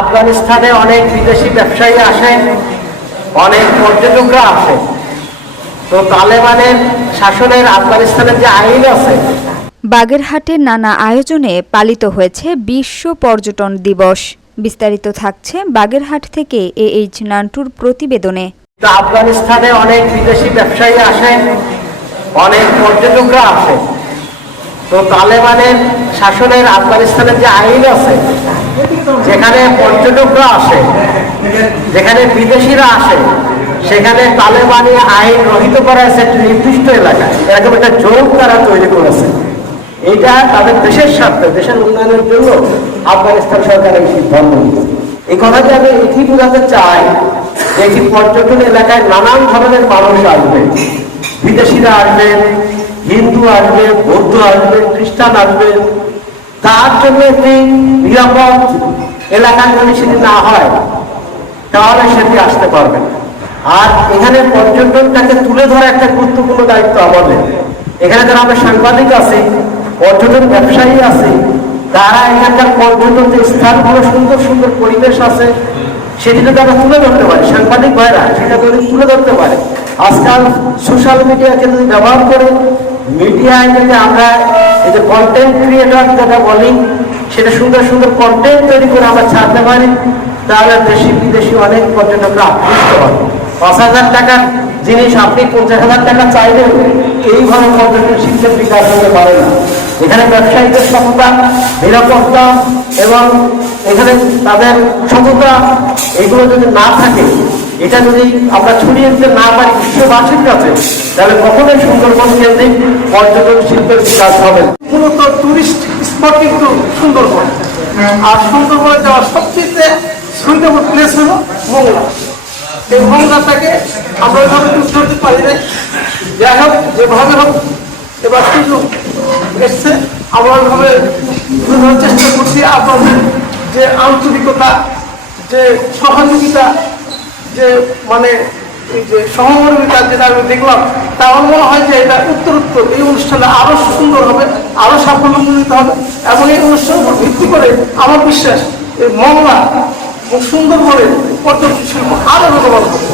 আফগানিস্তানে অনেক বিদেশি ব্যবসায়ী আসে, অনেক পর্যটকরা আসে। তো তালেবানের শাসনের আফগানিস্তানের যে আইন আছে, বাগেরহাটের নানা আয়োজনে পালিত হয়েছে বিশ্ব পর্যটন দিবস। বিস্তারিত থাকছে বাগেরহাট থেকে এইচ নান্টুর প্রতিবেদনে। আফগানিস্তানে অনেক বিদেশি ব্যবসায়ী আসে, অনেক পর্যটকরা আসে। তো তালেবানের শাসনের আফগানিস্তানের যে আইন আছে, যেখানে পর্যটকরা আসে, যেখানে বিদেশিরা আসে, সেখানে তালেবানি আইন রহিত করা হয়েছে একটি নির্দিষ্ট এলাকায়। এরকম একটা জোট তারা তৈরি করেছে। এটা তাদের দেশের স্বার্থে, দেশের উন্নয়নের জন্য আফগানিস্তান সরকার এই সিদ্ধান্ত নিয়েছে। এই কথাটি আমি এটি বোঝাতে চাই যে একটি পর্যটন এলাকায় নানান ধরনের মানুষ আসবে, বিদেশিরা আসবেন, হিন্দু আসবে, বৌদ্ধ আসবে, খ্রিস্টান আসবে। তার জন্য একটি নিরাপদ এলাকা যদি সেটি না হয়, তাহলে সেটি আসতে পারবে না। আর এখানে পর্যটনটাকে তুলে ধরা একটা গুরুত্বপূর্ণ দায়িত্ব আমাদের। এখানে যারা আমরা সাংবাদিক আছি, পর্যটন ব্যবসায়ী আছি, তারা এখানকার পর্যটন যে স্থানগুলো, সুন্দর সুন্দর পরিবেশ আছে, সেটি যদি আমরা তুলে ধরতে পারি, সাংবাদিক ভাইরা সেটা যদি তুলে ধরতে পারে। আজকাল সোশ্যাল মিডিয়াকে যদি ব্যবহার করে, মিডিয়ায় যদি আমরা এই যে কন্টেন্ট ক্রিয়েটর যেটা বলি, সেটা সুন্দর সুন্দর কন্টেন্ট তৈরি করে আমরা ছাড়তে পারি, তাহলে দেশি বিদেশি অনেক পর্যটকরা আকৃষ্ট হবে। ৫,০০০ টাকার জিনিস আপনি ৫০,০০০ টাকা চাইলেও এইভাবে পর্যটন শিল্পের বিকাশ হতে পারে না। এখানে ব্যবসায়ীদের সততা, নিরাপত্তা এবং এখানে তাদের সততা, এগুলো যদি না থাকে, এটা যদি আমরা ছড়িয়ে দিতে না পারি বিশ্ববাসীর কাছে, তাহলে কখনোই সুন্দরবন কেন্দ্রিক পর্যটন শিল্পের বিকাশ হবে। মূলত টুরিস্ট স্পট কিন্তু সুন্দরবন, আর সুন্দরবনে যাওয়ার সবচেয়ে সুইটেবল প্লেস হলো মোংলা। এই মোংলাটাকে আমরা ওইভাবে ধরতে পারি না। যাই হোক, যেভাবে হোক এবার সুযোগ এসছে, আমরা ওইভাবে বোঝার চেষ্টা করছি। আপনাদের যে আন্তরিকতা, যে সহযোগিতা, যে মানে এই যে সহমর্মিতা যেটা আমি দেখলাম, তা আমার মনে হয় যে এটা উত্তরোত্তর এই অনুষ্ঠানটা আরো সুন্দর হবে, আরো সাফল্যমণ্ডিত হবে। এবং এই অনুষ্ঠানের উপর ভিত্তি করে আমার বিশ্বাস এই মোংলা ও সুন্দরবনের পর্যটন শিল্প আরো বেগবান হবে।